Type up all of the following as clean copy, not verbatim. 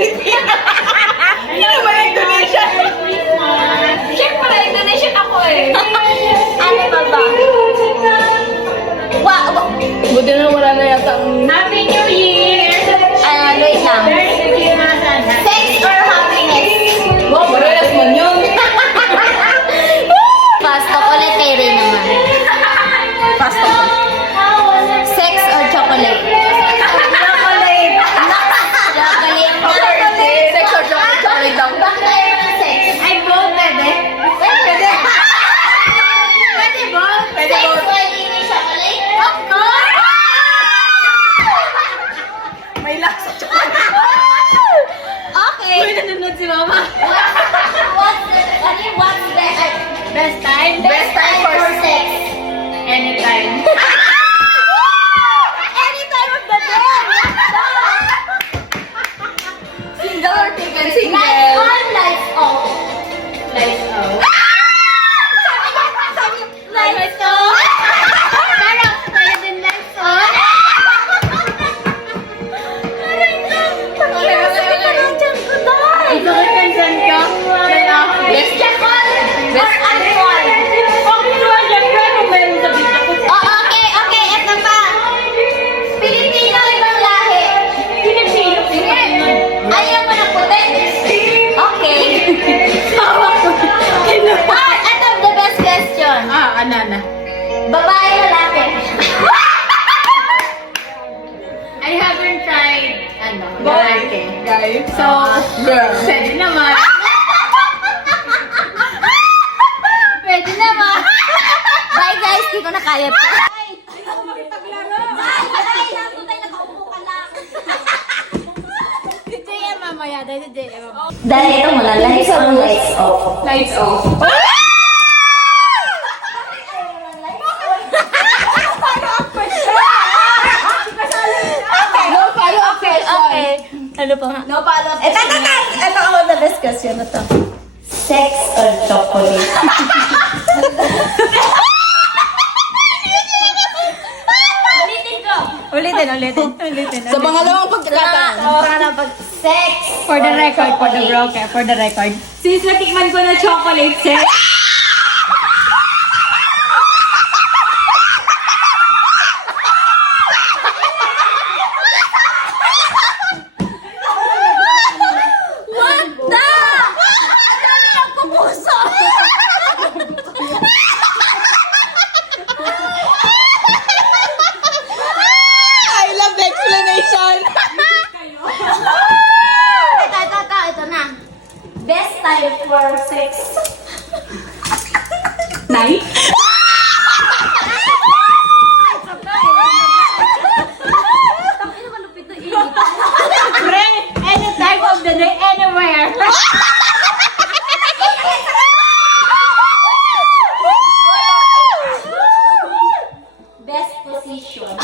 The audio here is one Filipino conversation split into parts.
Hindi naman Indonesian. Siyempre, Indonesian ako eh. Ano ba ba? Buti na wala na yata ang... Happy New Year! Wait lang. Sex or happiness? Wow, parehas man yun. Pasto, ulit kay Ray naman. Pasto. Sex or chocolate? Chocolate. Chocolate. Sex or chocolate? Chocolate daw. Sex. Ay, both, bebe. Pwede. Pwede both? Pwede Sex both. while eating chocolate? Of course! May lasa chocolate. Okay. Uy, nanonood si Mama. What's the Best time? best time for sex? Anytime. Any time of the day. Single or taken Lights single? on, lights off. Lights out. Lights off. Pero, pwede din lights on. Ito ko kansan ka. Kaya, Best call or uncall? okay naman yan. Pero meron sa dito ko. Oh, okay, eto pa. Pilipino ibang lahi. Pinipino. Ayaw mo na puti? Okay. Eto the best question. Anana. Babae, lalaki. I haven't tried, Both. lalaki. Guys. So, Girl. pwede naman. Pwede naman. Bye guys, di ko na kaya to. Si JM mamaya. Dahil si JM mamaya. Dahil ito muna, lights on, lights off. Lights off. No follow-up question. Okay. Ano pa nga? No follow-up Ito, ito ako the best question na to. Sex or chocolate? Ulitin. Sa pangalawang pagkakataon. Sex For the or record, for the chocolate? broker, for the record. Since natikman ko na chocolate sex, What the? Ang dami nagpupuso! I love the explanation. Ito na. Best time for sex. night. Tapos malupit to init. Pre, any time of the day, anywhere. Best position.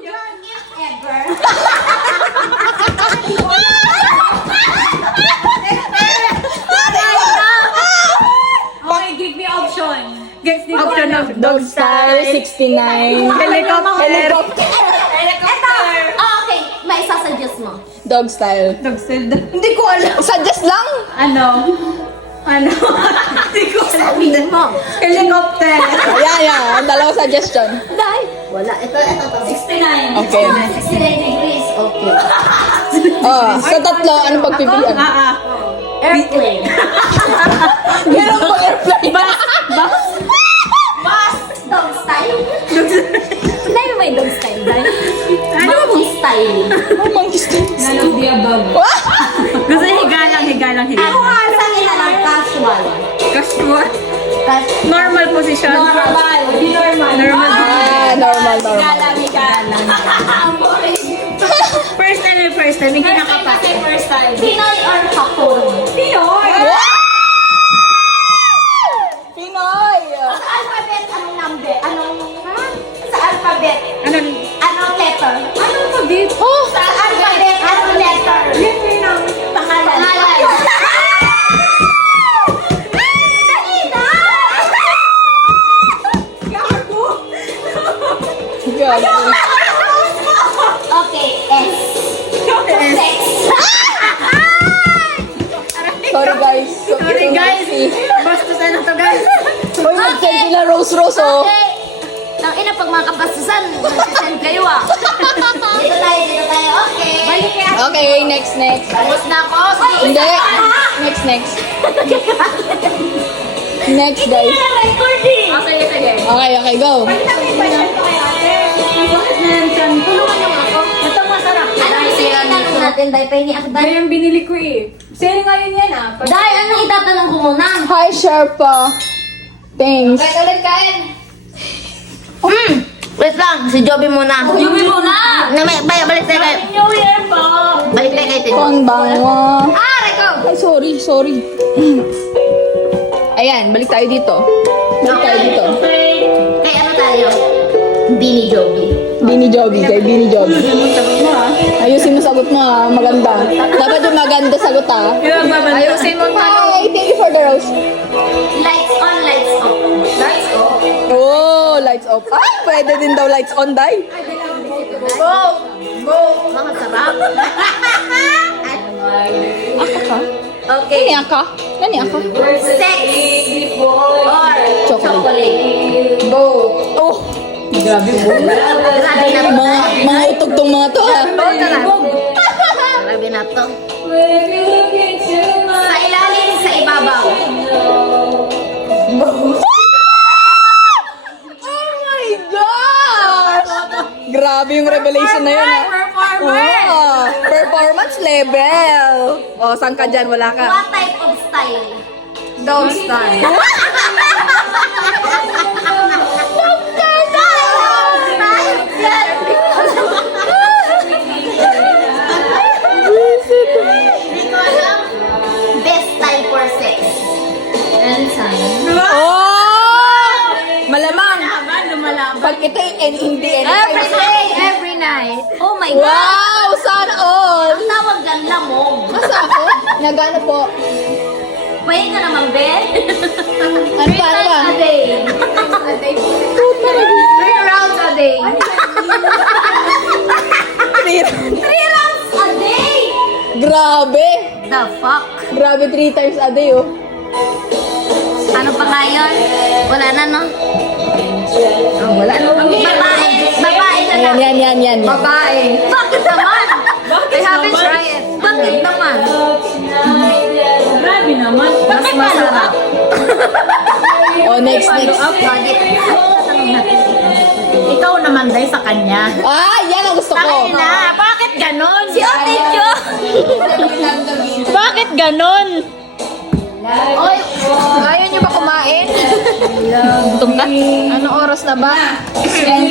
If ever. Okay, give me option. Give me option of Dog style, 69. Helicopter. Ito. Okay, may isasuggest mo. Dog style. Hindi ko alam. Suggest lang. Ano? Hindi ko alam. Sabihin mo. Helicopter. Yan. Dalawang suggestion. Dahil. Wala. Ito. 69. Okay. 69 degrees. Okay. Oh, sa tatlo, anong pagpipilian? Airplane. Meron pang airplane. Bus. Dog style. Hindi mo may dog style, dahil. Monkey style. Oh, monkey style. None of the above. Gusto higa lang. Ako nga, sa akin na lang, casual. Casual. Casual. Normal position. Normal. Normal. Normal. Ang boring. First time. Hindi nakapa. Pinoy or Hapon? Pinoy. Pinoy. Sa alphabet, anong number? Sa alphabet, anong letter? Ano pa, babe? Sa alphabet, anong letter? Pangalan. Dali na! Gago. Okay, S. Sex. rose-rose, oh. Okay. Nang ina, pag mga kapastusan, mag-send kayo ah. Dito tayo, okay. Balik kaya. Okay, next. Tapos na ako. Hindi. Next. Next, guys. Recording. Okay, sige. Okay, go. Bakit na yan dyan? Tulungan niyo ako. Ito masarap. Ano yung itatanong natin, Day? Penny ako, Day. Kaya yung binili ko eh. Sale ngayon yan ah. Day, anong itatanong ko muna? Hi, Sherpa. Thanks. Ulit kain. Wait lang, si Joby muna. Joby muna! Balik tayo kayo. New Year po! Balik tayo kayo. Ang bango. Rico! Ay, sorry. Ayan, balik tayo dito. Kay ano tayo? Bini Joby. Bini Joby. Ayusin mo sagot mo, ha. Maganda. Dapat yung maganda sagot, ha. Ayusin mo Hi, thank you for the rose. Lights on, lights off. Lights off. Oh, lights off. Ay, pwede din daw lights on, Day. Mga sarap. Aka ka? Okay. Nani aka? Sex or chocolate. Go. Oh, Grabe na to. mga utog tong mga to, ha. Grabe na to. Sa ilalim, sa ibabaw. Oh my gosh! Grabe yung revelation na yun, ha. Oh, performance level. Oh, saan ka dyan? Wala ka. What type of style? Dog style. Hindi ko alam. Best time for sex. Anytime. Oh! Malamang. Pag ito yung hindi Every anytime. day, every night. Oh my God. Wow! Sana all! Ang tawag lang lamog. Basta ako? Nagano po? Pahinga naman, Ben. Ano ba? A day. 3 rounds a day. 3 rounds a day? Grabe! The fuck? Grabe 3 times a day, oh. Ano pa nga yun? Wala na, no? Wala na. Babae na lang. Yan. Babae. Bakit naman? I haven't tried. Bakit naman? Grabe naman. Mas masarap. Oh, next. Bakit? Ikaw naman dahil sa kanya. Ah, yan ang gusto ko. Bakit ganon? Si Ate Jo. Bakit ganon? Oy, ayaw niyo ba kumain? Gutom na? Anong oras na ba? Sino yan?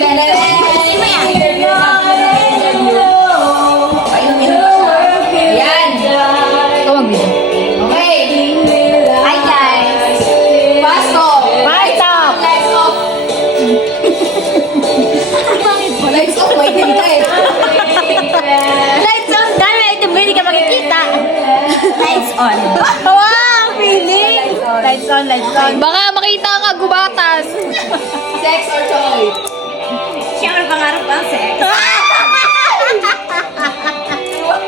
Yan. Ikaw mag-video. Okay. Hi guys. Fast off. Fast off. Lights off. Lights off. May tinta eh. Lights on. Dami ito, hindi ka makikita. Lights on. Wow, feeling. Lights on. Baka makita ka gubatas. Sex or chocolate? Siyempre pangarap ang sex.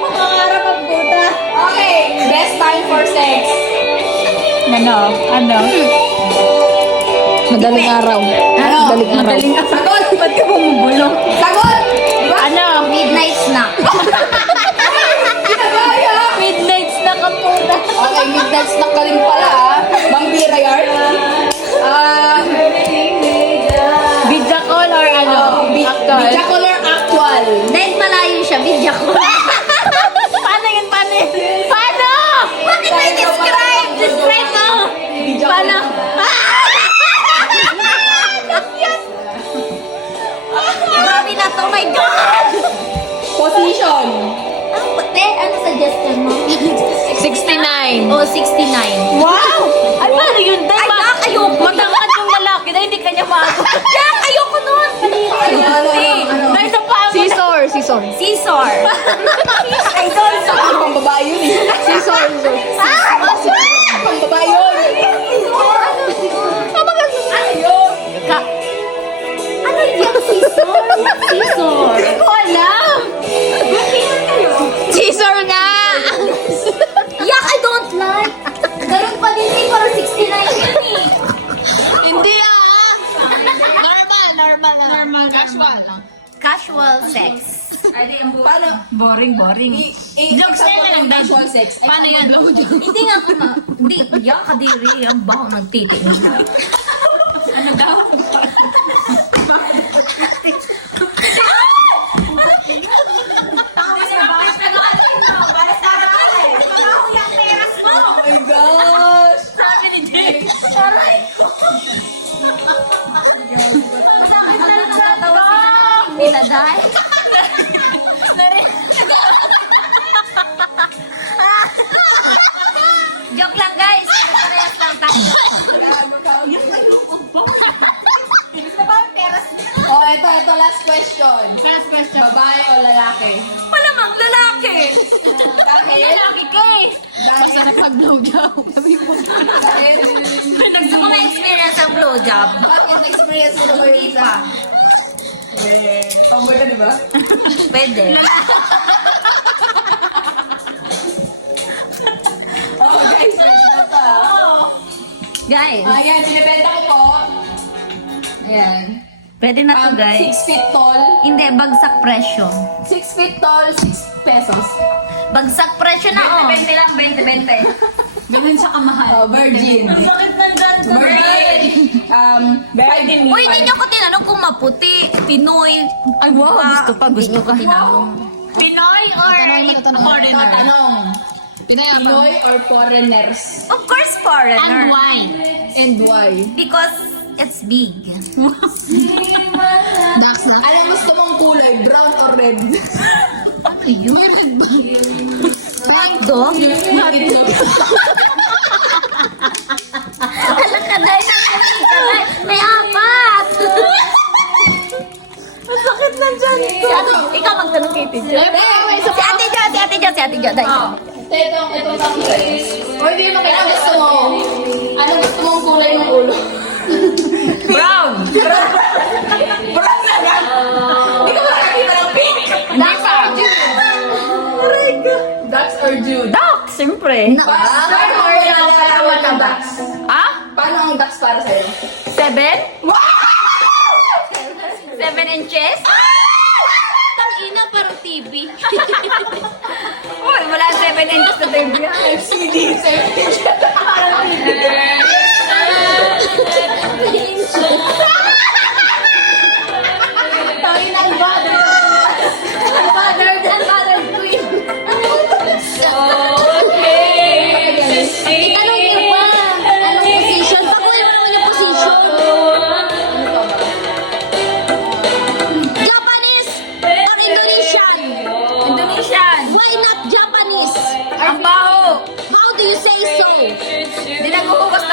Pangarap ang puta. Okay. Best time for sex. Ano? Madaling araw. Madaling araw. Sagot! Ba't ka bumubulong? Sagot! Ano? Midnight snack. Midnight snack ang puta. Okay, midnight snack ka rin pala, ah. Vampira yard? Bidya call or ano? Actual? Bidya color actual. Dahil malayo siya, video ko. Paano yun? Paano? Bakit may describe? Describe mo. Paano? Grabe na to, my God! Position. Ano puti? Ano suggestion mo? 69. Oh, 69. Wow! Ay, paano yun? Ay, Yak, ayoko. Matangkad yung lalaki na hindi kanya maabot. Yak, ayoko nun. Ano? Na isa pa ang Scissor. Scissor. Ay, so. Ano pang babae yun eh? Scissor. Pang babae yun. Ano yung scissor? Scissor. Hindi ko alam. Scissor nga! Yak, I don't like. Ganun pa din eh, parang 69 yun eh. Hindi ah! Jokes na lang, dahil. Casual sex. Paano yan? Hindi nga ako hindi, yan kadiri, ang baho ng titi niya. Ano daw? Oh my gosh! Pinaday. Joke lang guys. Parehas lang tayo. Oh, ito, last question. Last question. Babae o lalaki? Malamang lalaki. Dahil? Lalaki ka eh. Kasi nagpag-blowjob. Sabi mo. Dahil? Gusto ko ma-experience ang blowjob. Bakit na-experience mo naman yung isa? Tomboy ka, di ba? Pwede. Oh, guys, ito pa. Guys, Ayan, binibenta ko po. Ayan. pwede na to guys. 6 feet tall. Hindi, bagsak presyo. 6 feet tall, 6 pesos. Bagsak presyo na oh. 20 lang, 20. Ganun siya kamahal. Virgin. Sakit ng ganto. Virgin. Virgin. Uy, hindi niyo ko tinanong kung maputi, Pinoy. Ay, wow. Gusto ko tinanong. Pinoy or foreigner? Tanong. Pinayapa. Pinoy or foreigners? Of course, foreigner. And wine. And why? Because it's big. Dax na. Anong gusto mong kulay? Brown or red? Ano yun? Hotdog? Alam ka dahil may apat. Ang sakit na dyan. Ikaw magtanong kay Ate Jo. Si Ate Jo. Dahil. Ito tatlo guys. O hindi mo kaya gusto mo. Anong gusto mong kulay ng ulo? Brown. Brown na lang. Hindi ko makakita ng pink. That's our Ducks or Jude? Duck, siyempre. Paano or ang ducks? Ah? Paano ang ducks para sa'yo? 7? 7 inches? Tang-ina, parang TV. Uy, wala 7 inches na TV. FCD. Unbothered queen. Itanong niyo pa. Anong position? Pakuha mo muna position. Japanese or Indonesian? Indonesian. Why not Japanese? Ang baho. How do you say so? Di naghuhugas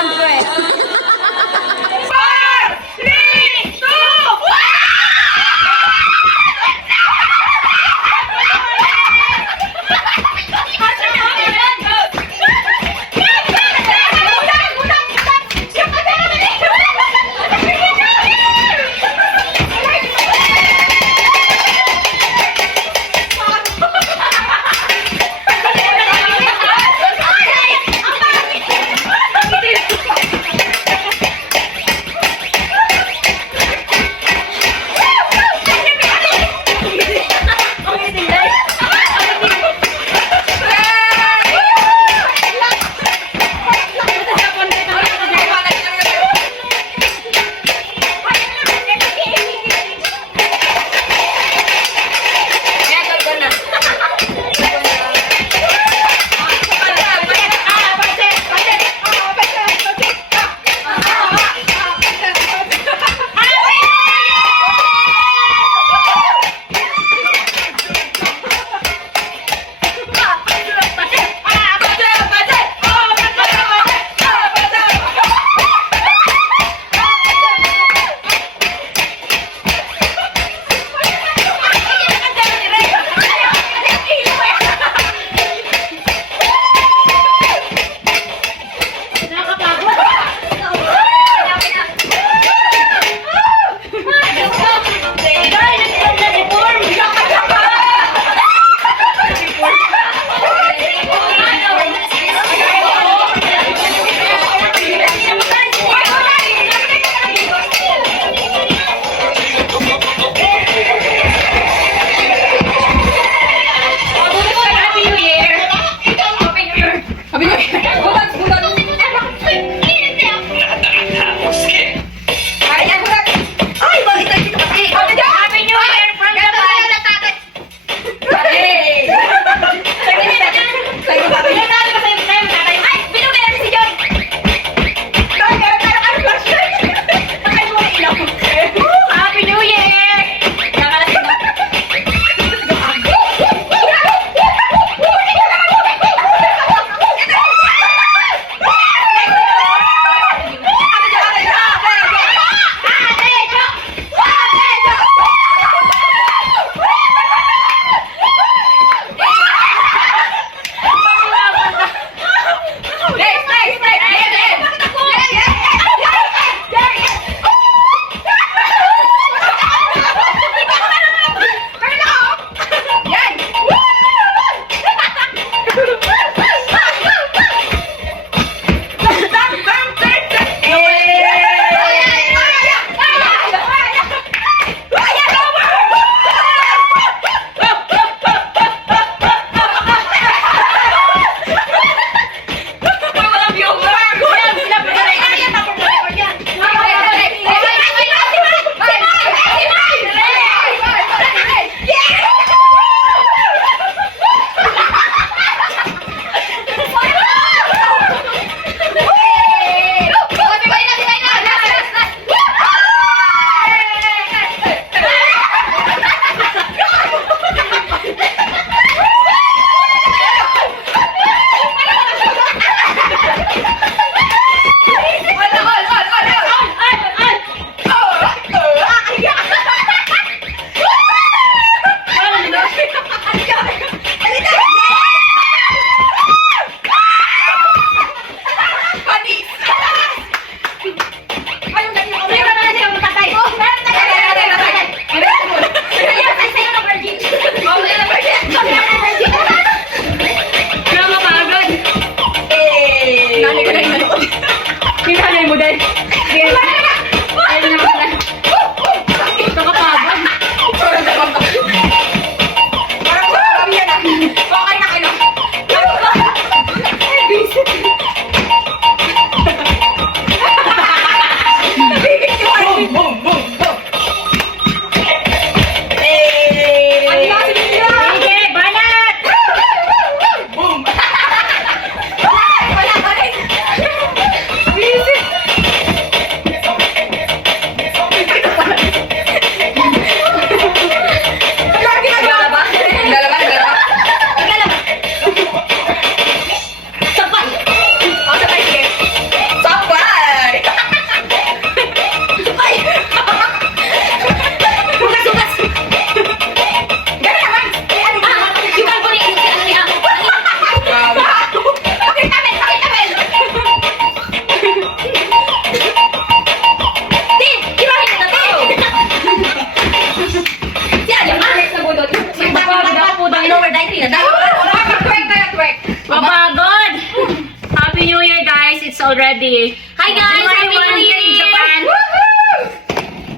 already. Hi guys! Happy New Year in Japan!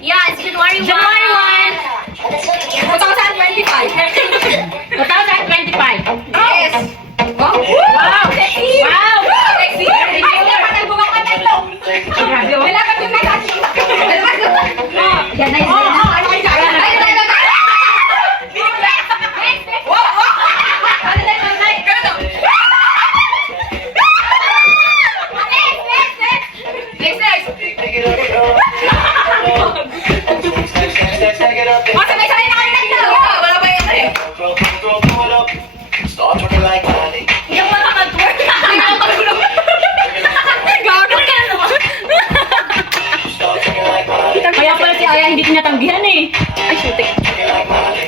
Yeah, it's January 1. January 1. 2025. 2025. Yes! Wow! Wow! Sexy! Ay, dapat ang bumang ka tayo! Wala ka yung message! Yan na Oo, oo, ano kayo sa'yo? Ay, ay, ay, ay! Wow, wow! Ano na yung night? Ganito! Next! Oh, sabay-sabay na kami nagtalo! Wala pa yun eh! Start looking like Miley. Hindi ako makakag-work. Gawin ka naman! Start looking like Miley. Kaya pala si Aya hindi tinatanggihan eh. Ay, shooting! Like Miley.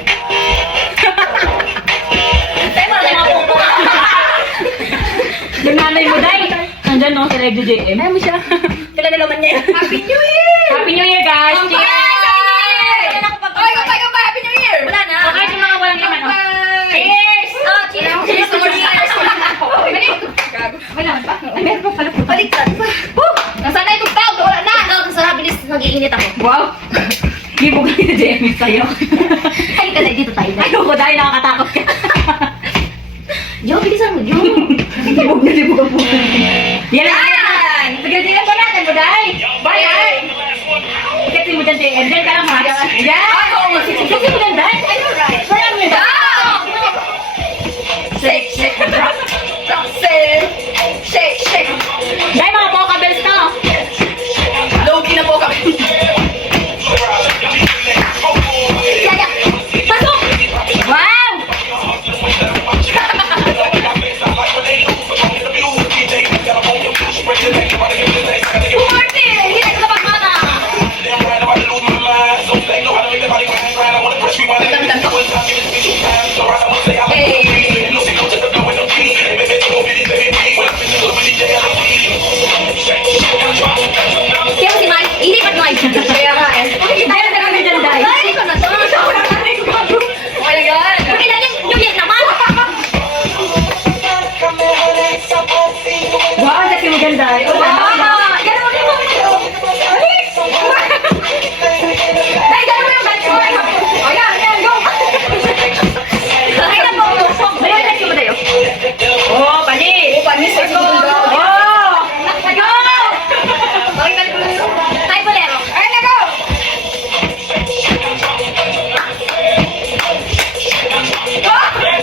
Tayo mo na po. Yung nanay mo, Day. Andyan no, si Reg JM. Ayaw mo siya. Kilala naman niya. Happy New Year! Happy New Year, guys! Happy New Year! Oy, kapag ba? Happy New Year! Wala na. Kahit yung mga walang laman, oh. Bye! Cheers! Oh, cheers! Cheers to more years! Gago. Wala pa. Ay, meron pa pala po. Baliktad. Nasaan na itong tao? Wala na! Ikaw, sarap, bilis. Nag-iinit ako. Wow! Libog lang yung JM sa'yo. Halika na, dito tayo. Ayoko dahil nakakatakot ka. Jo, bilisan mo, Jo. Libog na libog ang puso. Yan lang. Yan! Pagkatilan ko natin mo, Day. Bye! Bye! Pagkatilan mo dyan, JM. Dyan ka lang, ha? Yan! Oo, sige. Pagkatilan mo dyan, Day. Wala mo yun. Shake, shake, drop, drop, shake, shake, shake. Day, mga pokabels na. Low-key na po kami. Yaya! Pasok! Wow! Kumarte! Hindi na kapag-mata! Hey! Kaya si Mike, ilipat mo Mike. Kaya nga eh. Tayo na kami dyan, Day. Ay, ko na to. Oh my God! Pakilala yung yan naman. Wow, ang laki mo dyan, Day. Oh, wow. Yan mo, yan mo. Ay, gano'n mo yung gancho! Oh, yan, yan, go! Ay, na po. Ay, ang laki mo, Day. Oh, panis. Oh, panis, let's go! Oh! Go! Okay, ganito. Tay, bolero. Ay, na go!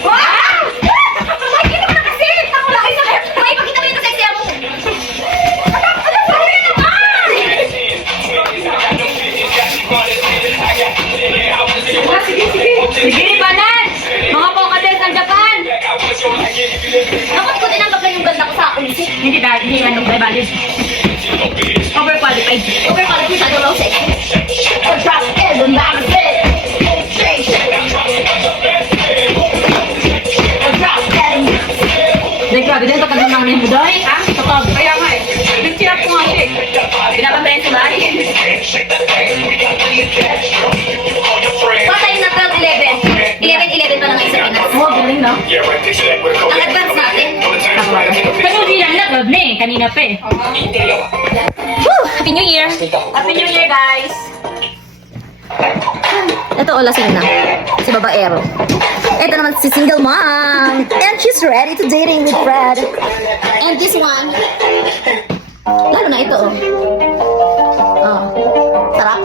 Wow! Makikita mo na kasi! Ako laki sa hair. May pakita mo yung sexy mo. Ano pa rin naman? Sige, banan! Mga pokades ng Japan! Bakit ko tinanggap lang yung ganda ko sa ulisip? Hindi dahil, hindi nga nung valid. Overqualified. Overqualified sa daw sexy. Drop it, and back it. Shake, shake. Drop it. Dahil grabe din kapag naman mo doy. Ha? Kapag. Kaya nga eh. Nag-chat ko nga siya eh. Pinapabayan si Mari. Patay na 12-11. 11-11 pa lang isa Pinas. Oo, galing no? Ang advance natin. Sa New Zealand na, love na eh. Kanina pa eh. Woo! Happy New Year! Happy New Year, guys! Ito, lasing na. Si babaero. Ito naman si single mom. And she's ready to dating with Fred. And this one. Lalo na ito, oh. Oh. Sarap.